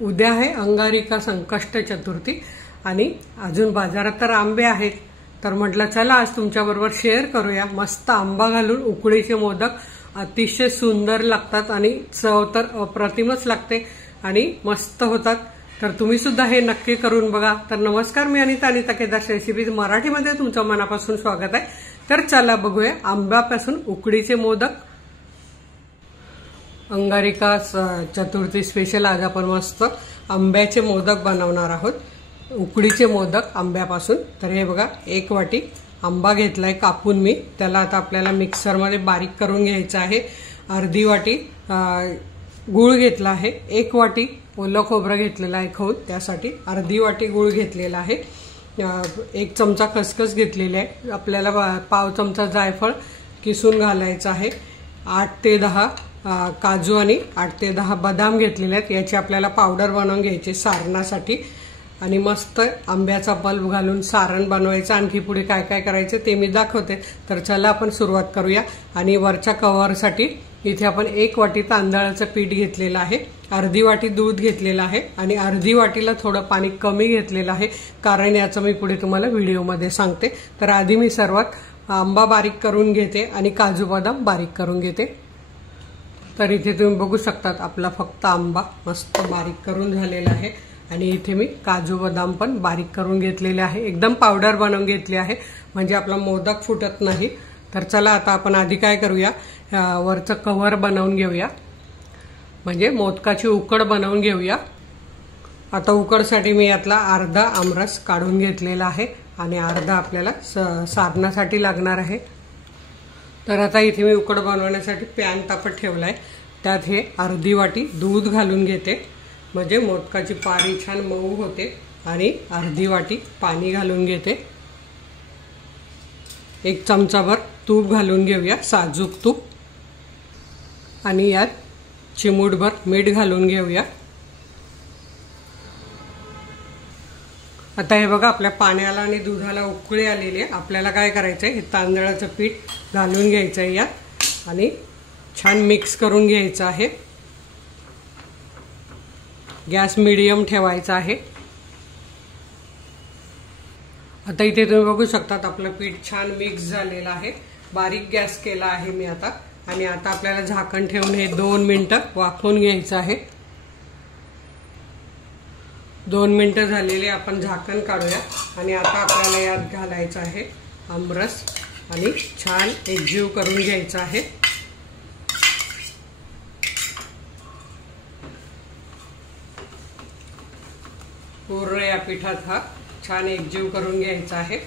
उद्या आहे अंगारिका संकष्ट चतुर्थी आणि अजून बाजारात तर आंबे आहेत, तर म्हटलं चला आज तुमच्याबरोबर शेअर करूया। मस्त आंबा घालून उकडीचे मोदक अतिशय सुंदर लागतात आणि चव तर अप्रतिमच लागते आणि मस्त होतात। तर तुम्ही सुद्धा हे नक्की करून बघा। तर नमस्कार, मी अनिता केदार रेसिपीज मराठीमध्ये तुमचं मनापासून स्वागत आहे। तर चला बघूया आंब्यापासून उकडीचे मोदक। अंगारिका चतुर्थी स्पेशल आज आपण मस्त आंब्याचे मोदक बनवणार आहोत, उकडीचे मोदक आंब्यापासून। तर हे बघा, एक वाटी आंबा घेतलाय कापून मी, त्याला आता आपल्याला मिक्सरमध्ये बारीक करून घ्यायचं आहे। अर्धी वाटी गूळ घेतला आहे, एक वाटी ओलं खोबरं घेतलेलं आहे खाऊन, त्यासाठी अर्धी वाटी गूळ घेतलेला आहे। एक चमचा खसखस घेतलेली आहे, आपल्याला पाव चमचा जायफळ किसून घालायचं आहे। 8 ते 10 काजू आणि 8 ते 10 बदाम घेतलेले आहेत, याची आपल्याला पावडर बनवून घ्यायची सारणासाठी। आणि मस्त आंब्याचा पल्प घालून सारण बनवायचं। आणखी पुढे काय काय करायचं ते मी दाखवते। तर चला आपण सुरुवात करूया। आणि वरच्या कव्हरसाठी इथे आपण 1 वाटी तांदळाचं पीठ घेतलेलं आहे, अर्धी वाटी दूध घेतलेलं आहे आणि अर्धी वाटीला थोडं पाणी कमी घेतलेलं आहे, कारण याचं मी पुढे तुम्हाला व्हिडिओमध्ये सांगते। तर आधी मी सर्वात आंबा बारीक करून घेते आणि काजू बदाम बारीक करून घेते। तर इथे तुम्ही बघू शकतात आपला फक्त आंबा मस्त बारीक करून झालेला आहे आणि इथे मी काजू बदाम पण बारीक करून घेतलेले आहे, एकदम पावडर बनवून घेतली आहे, म्हणजे आपला मोदक फुटत नाही। तर चला आता आपण आधी काय करूया, वरचं कव्हर बनवून घेऊया, म्हणजे मोदकाची उकड बनवून घेऊया। आता उकडसाठी मी यातला अर्धा आमरस काढून घेतलेला आहे आणि अर्धा आपल्याला सारणासाठी लागणार आहे। तर आता इथे मी उकड बनवण्यासाठी पॅन तापत ठेवलाय, त्यात हे अर्धी वाटी दूध घालून घेते, म्हणजे मोदकाची पारी छान मऊ होते। आणि अर्धी वाटी पाणी घालून घेते, 1 चमचाभर तूप घालून घेऊया, साजूक तूप, आणि यात चिमूटभर मीठ घालून घेऊया। आता हे बघा, आपल्या पाण्याला आणि दुधाला उकळी आलेली आहे। आपल्याला काय करायचं आहे, हे तांदळाचं पीठ घालून घ्यायचं आहे यात आणि छान मिक्स करून घ्यायचं आहे। गॅस मीडियम ठेवायचा आहे। आता इथे तुम्ही बघू शकतात आपलं पीठ छान मिक्स झालेलं आहे, बारीक गॅस केला आहे मी आता। आणि आता आपल्याला झाकण ठेवून हे 2 मिनिटं वाफवून घ्यायचं आहे। 2 मिनिटं झालेले, आपण झाकण काढूया आणि आता आपल्याला यात घालायचं आहे आमरस आणि छान एकजीव करून घ्यायचं आहे। पूर्ण या पिठात हा छान एकजीव करून घ्यायचा आहे।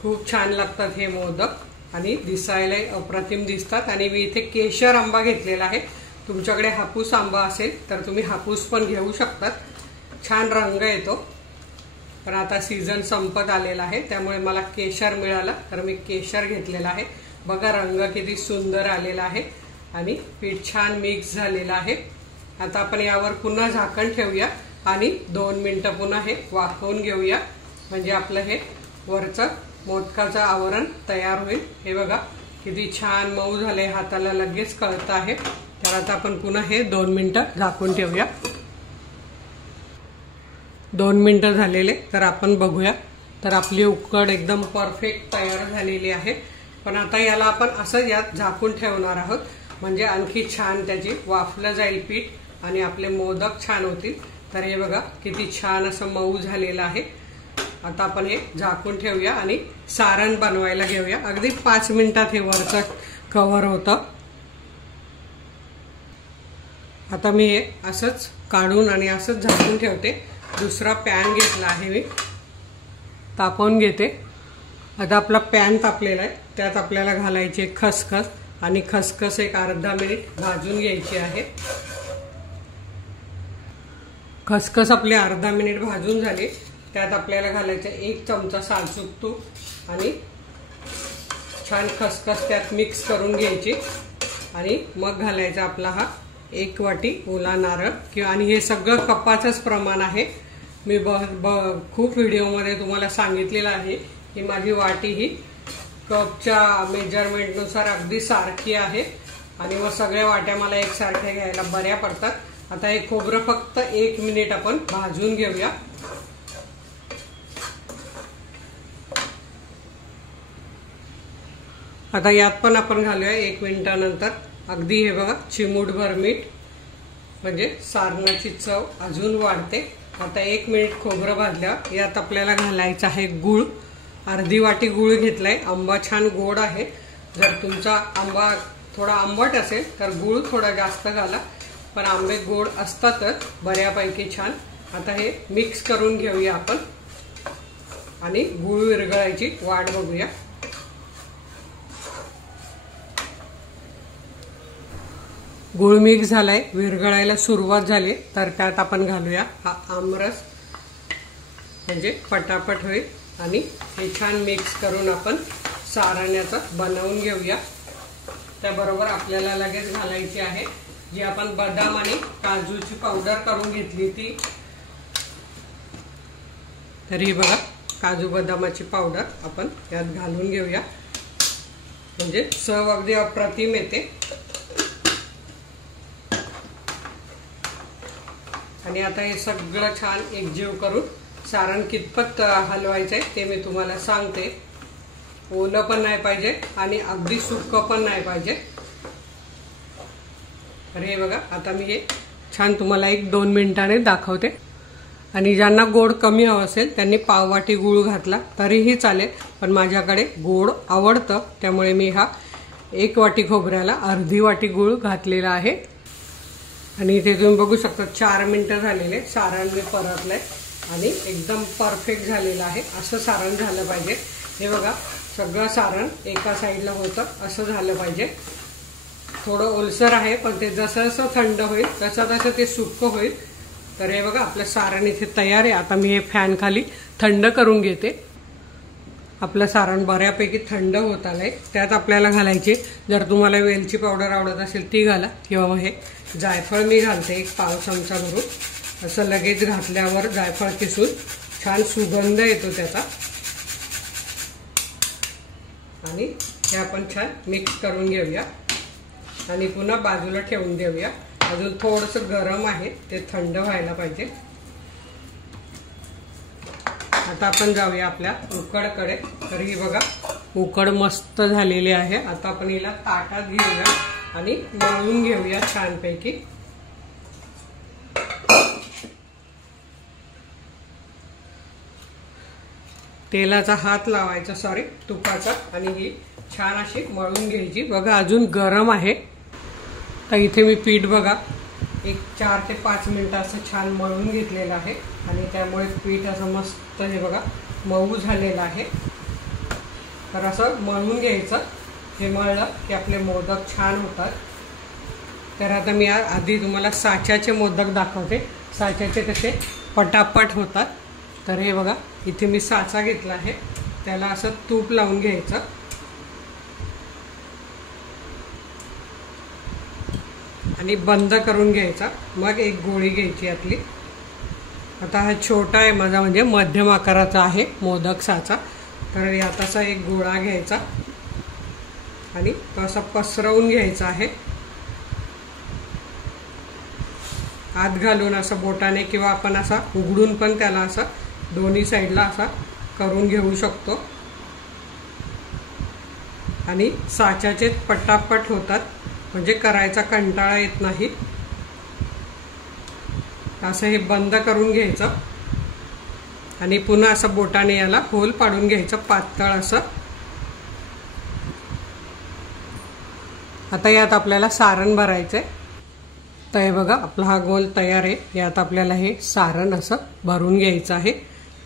खूप छान लागतात हे मोदक आणि दिसायलाही अप्रतिम दिसतात। आणि मी इथे केशर आंबा घेतलेला आहे, तुमच्याकडे हापूस आंबा असेल तर तुम्ही हापूस पण घेऊ शकतात, छान रंग येतो। पण आता सीझन संपत आलेला आहे, त्यामुळे मला केशर मिळाला तर मी केशर घेतलेला आहे। बघा रंग किती सुंदर आलेला आहे आणि पीठ छान मिक्स झालेलं आहे। आता आपण यावर पुन्हा झाकण ठेवूया आणि 2 मिनिटं पुन्हा हे वाफवून घेऊया, म्हणजे आपलं हे वरचं मोदकाचं आवरण तयार होईल। हे बघा किती छान मऊ झाले, हाताला लगेच कळतं आहे। तर आता आपण पुन्हा हे 2 मिनिटं झाकून ठेवूया। 2 मिनिटं झालेले, तर आपण बघूया। तर आपली उकड एकदम परफेक्ट तयार झालेली आहे। पण आता याला आपण असं यात झाकून ठेवणार आहोत, म्हणजे आणखी छान त्याची वाफलं जाईल पीठ आणि आपले मोदक छान होतील। तर हे बघा किती छान असं मऊ झालेलं आहे। आता आपण हे झाकून ठेवूया आणि सारण बनवायला घेऊया। अगदी 5 मिनिटात हे वरचं कव्हर होतं। आता मी हे असंच काढून आणि असंच झाकून ठेवते। दुसरा पॅन घेतला आहे मी, तापवून घेते। आता आपला पॅन तापलेला आहे, त्यात आपल्याला घालायचे खसखस आणि खसखस एक अर्धा मिनिट भाजून घ्यायची आहे। खसखस आपले अर्धा मिनिट भाजून झाले, त्यात आपल्याला घालायचं 1 चमचा साजूक तूप आणि छान खसखस त्यात मिक्स करून घ्यायची। आणि मग घालायचा आपला हा 1 वाटी ओला नारळ किंवा, आणि हे सगळं कपाचंच प्रमाण आहे। मी खूप व्हिडिओमध्ये तुम्हाला सांगितलेलं आहे की माझी वाटी ही कपच्या मेजरमेंटनुसार अगदी सारखी आहे आणि मग सगळ्या वाट्या मला एकसारख्या घ्यायला बऱ्या पडतात। आता हे खोबरं फक्त 1 मिनिट आपण भाजून घेऊया। आता यात पण आपण घालूया 1 मिनिटानंतर अगदी हे बघा चिमूटभर मीठ, म्हणजे सारणाची चव अजून वाढते। आता 1 मिनिट खोबरं भाजल्यावर यात आपल्याला घालायचं आहे गूळ। अर्धी वाटी गूळ घेतलाय। आंबा छान गोड आहे। जर तुमचा आंबा थोडा आंबट असेल तर गूळ थोडा जास्त घाला, पण आंबे गोड असतातच बऱ्यापैकी छान। आता हे मिक्स करून घेऊया आपण आणि गूळ विरघळायची वाट बघूया। गूळ मिक्स झालाय, विरघळायला सुरुवात झाली, तर त्यात आपण घालूया हा आमरस, म्हणजे पटापट होईल। आणि हे छान मिक्स करून आपण सारण्याचा बनवून घेऊया। त्याबरोबर आपल्याला लगेच घालायची आहे जी आपण बदाम आणि काजूची पावडर करून घेतली ती। तरी बघा काजू बदामाची पावडर आपण यात घालून घेऊया, म्हणजे चव अगदी अप्रतिम येते। आणि आता हे सगळं छान एकजीव करून सारण कितपत हलवायचंय ते मी तुम्हाला सांगते। ओलं पण नाही पाहिजे आणि अगदी सुक्कं पण नाही पाहिजे। तर हे बघा आता मी हे छान तुम्हाला 1-2 मिनिटांनी दाखवते। आणि ज्यांना गोड कमी हवं असेल त्यांनी पाववाटी गूळ घातला तरीही चालेल, पण माझ्याकडे गोड आवडतं त्यामुळे मी हा 1 वाटी खोबऱ्याला अर्धी वाटी गूळ घातलेला आहे। आणि इथे तुम्ही बघू शकता 4 मिनिटं झालेले, सारण मी परतलंय आणि एकदम परफेक्ट झालेलं आहे। असं सारण झालं पाहिजे। हे बघा सगळं सारण एका साईडला होतं असं झालं पाहिजे। थोडं ओलसर आहे, पण ते जसं जसं थंड होईल तसं तसं ते सुक्कं होईल। तर हे बघा आपलं सारण इथे तयार आहे। आता मी हे फॅन खाली थंड करून घेते। आपलं सारण बऱ्यापैकी थंड होत आलंय। त्यात आपल्याला घालायचे, जर तुम्हाला वेलची पावडर आवडत असेल ती घाला, किंवा मग हे जायफळ मी घालते 1 पाव चमचा भरून। असं लगेच घातल्यावर जायफळ किसून छान सुगंध येतो त्याचा। आणि हे आपण छान मिक्स करून घेऊया आणि पुन्हा बाजूला ठेवून देऊया। अजून थोडंसं गरम आहे, ते थंड व्हायला पाहिजे। आता आपण जाऊया आपल्या उकडकडे। तर ही बघा उकड मस्त झालेली आहे। आता आपण हिला ताटात घेऊया आणि मळून घेऊया छानपैकी। तेलाचा हात लावायचा, सॉरी तुपाचा, आणि ही छान अशी मळून घ्यायची। बघा अजून गरम आहे। तर इथे मी पीठ बघा 4 ते 5 मिनिटं असं छान मळून घेतलेलं आहे आणि त्यामुळे पीठ असं मस्त हे बघा मऊ झालेलं आहे। तर असं मळून घ्यायचं। हे मळलं की आपले मोदक छान होतात। तर आता मी आधी तुम्हाला साच्याचे मोदक दाखवते। साच्याचे कसे पटापट होतात। तर हे बघा इथे मी साचा घेतला आहे, त्याला असं तूप लावून घ्यायचं आणि बंद करून घ्यायचा। मग एक गोळी घ्यायची यातली। आता हा छोटा आहे माझा, म्हणजे मध्यम आकाराचा आहे मोदक साचा। तर यात असा एक गोळा घ्यायचा आणि तो असा पसरवून घ्यायचा आहे आत घालून, असं बोटाने, किंवा आपण असा उघडून पण त्याला असं दोन्ही साईडला असा करून घेऊ शकतो। आणि साच्याचे पटापट होतात, म्हणजे करायचा कंटाळा येत नाही। असं हे बंद करून घ्यायचं आणि पुन्हा असं बोटाने याला होल पाडून घ्यायचं पातळ असं। आता यात आपल्याला सारण भरायचंय। तर हे बघा आपला हा गोल तयार आहे। यात आपल्याला हे सारण असं भरून घ्यायचं आहे।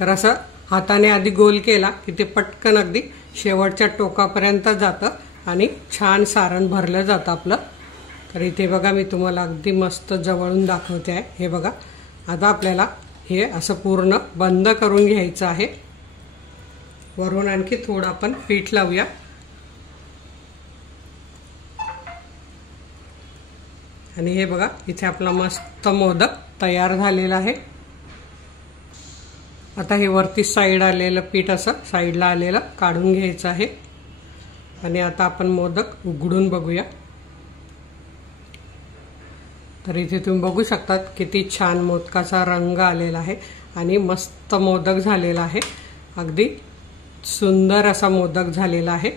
तर असं हाताने आधी गोल केला की ते पटकन अगदी शेवटच्या टोकापर्यंत जातं आणि छान सारण भरलं जातं आपलं। तर इथे बघा मी तुम्हाला अगदी मस्त जवळून दाखवते आहे। हे बघा आता आपल्याला हे असं पूर्ण बंद करून घ्यायचं आहे। वरून आणखी थोडं आपण पीठ लावूया। आणि हे बघा इथे आपला मस्त मोदक तयार झालेला आहे। आता हे वरती साईड आलेलं पीठ असं साईडला आलेलं काढून घ्यायचं आहे। आणि आता आपण मोदक उघडून बघूया। तर इथे तुम्ही बघू शकतात किती छान मोदकाचा रंग आलेला आहे आणि मस्त मोदक झालेला आहे। अगदी सुंदर असा मोदक झालेला आहे।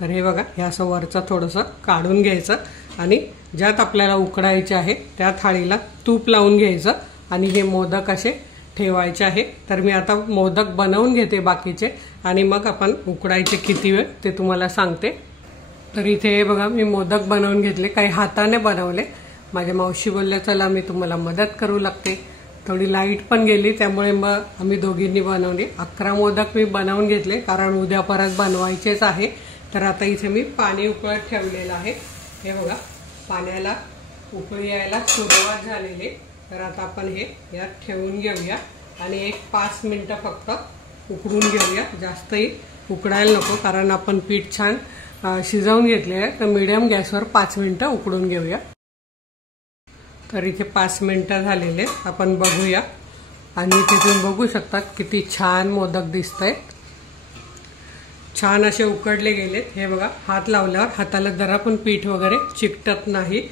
तर हे बघा, हे असं वरचं थोडंसं काढून घ्यायचं आणि ज्यात आपल्याला उकडायचे आहे त्या थाळीला तूप लावून घ्यायचं आणि हे मोदक असे ठेवायचे आहे। तर मी आता मोदक बनवून घेते बाकीचे आणि मग आपण उकडायचे किती वेळ ते तुम्हाला सांगते। तर इथे हे बघा, मी मोदक बनवून घेतले, काही हाताने बनवले। माझ्या मावशी बोलल्या चला मी तुम्हाला मदत करू लागते। थोडी लाईट पण गेली त्यामुळे मग आम्ही दोघींनी बनवले। 11 मोदक मी बनवून घेतले कारण उद्या परत बनवायचेच आहे। तर आता इथे मी पाणी उकळत ठेवलेलं आहे। हे बघा, पाण्याला उकळी यायला सुरुवात झालेली। तर आता आपण हे यात ठेवून घेऊया आणि एक 5 मिनिटं फक्त उकडून घेऊया। जास्तही उकडायला नको कारण आपण पीठ छान शिजवून घेतले आहे। तर मीडियम गॅसवर 5 मिनिटं उकडून घेऊया। तर इथे 5 मिनिटं झालेले, आपण बघूया आणि इथे तुम्ही बघू शकता किती छान मोदक दिसतायत। छान असे उकडले गेलेत। हे बघा, हात लावल्यावर हाताला जरा पण पीठ वगैरे चिकटत नाही,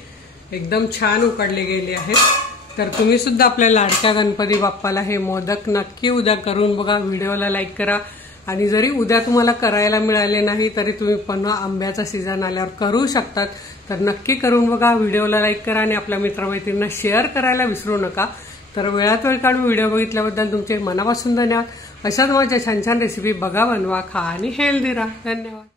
एकदम छान उकडले गेले आहेत। तर तुम्ही सुद्धा आपल्या लाडक्या गणपती बाप्पाला हे मोदक नक्की उद्या करून बघा। व्हिडिओला लाईक करा आणि जरी उद्या तुम्हाला करायला मिळाले नाही तरी तुम्ही पुन्हा आंब्याचा सीझन आल्यावर करू शकतात। तर नक्की करून बघा, व्हिडिओला लाईक करा आणि आपल्या मित्रमैत्रिणींना शेअर करायला विसरू नका। तर वेळात वेळ काढून व्हिडिओ बघितल्याबद्दल तुमचे मनापासून धन्यवाद। अशाच माझ्या छान छान रेसिपी बघा, बनवा, खा आणि हेल्दी राहा। धन्यवाद।